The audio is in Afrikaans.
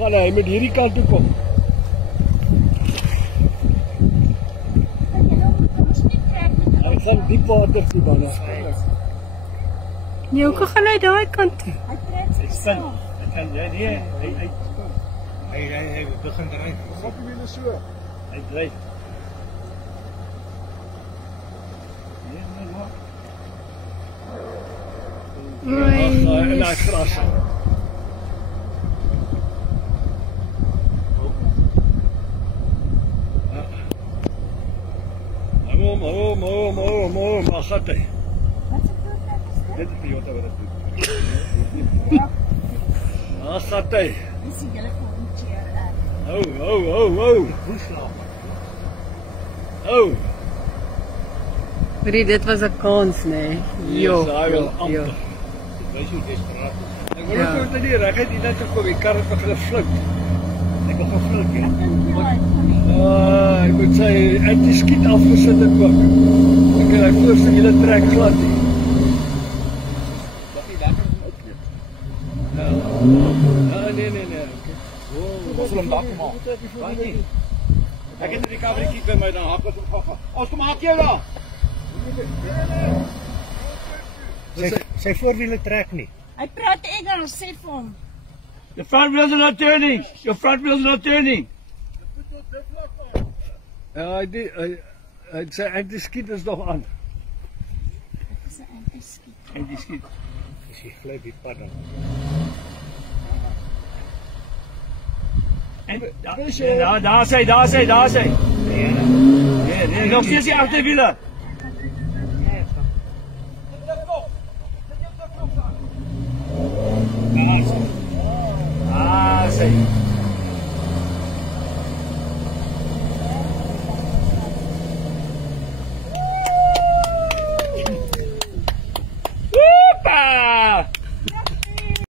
gaan hy met hierdie kant toe kom. Hy gaan diep water toe dan. Nee, hoe gaan hy daai kant toe? Hy spin. Hy kan nee, hy begin dryf. Wat doen julle so? Hy dryf. En hy gras. Maar gaat hy. Dit is Toyota wat dit doen. Maar gaat hy. Dis die hele volunteer ek. Marie, dit was 'n kans, nee. Jo. Hy wil amper. Wys hoe desperaat. Ek wil net nie reg het nie dat gekom die kar het begin float. Ek wil gaan float hier. Ek moet sê ek het die skiet afgesit ek ook. Ek kan hy voorste hele trek glad nie. Dat nie lekker uitkleed. Nee. Ons wil hom daar kom maak. Ek het die kamertjie by my dan hak wat hom gaga. Ons kom maak jou daar. Sy voorwiele trek nie. Hy praat Engels, sê vir hom. Your front wheels are not turning. Your front wheels are not turning. Ja, sy anti-skiet is nog aan. Dit is 'n anti-skiet. Anti-skiet. Is hy gly die pad dan. En daar sê. Nee, nog steeds die agterwiele. Ah, sê.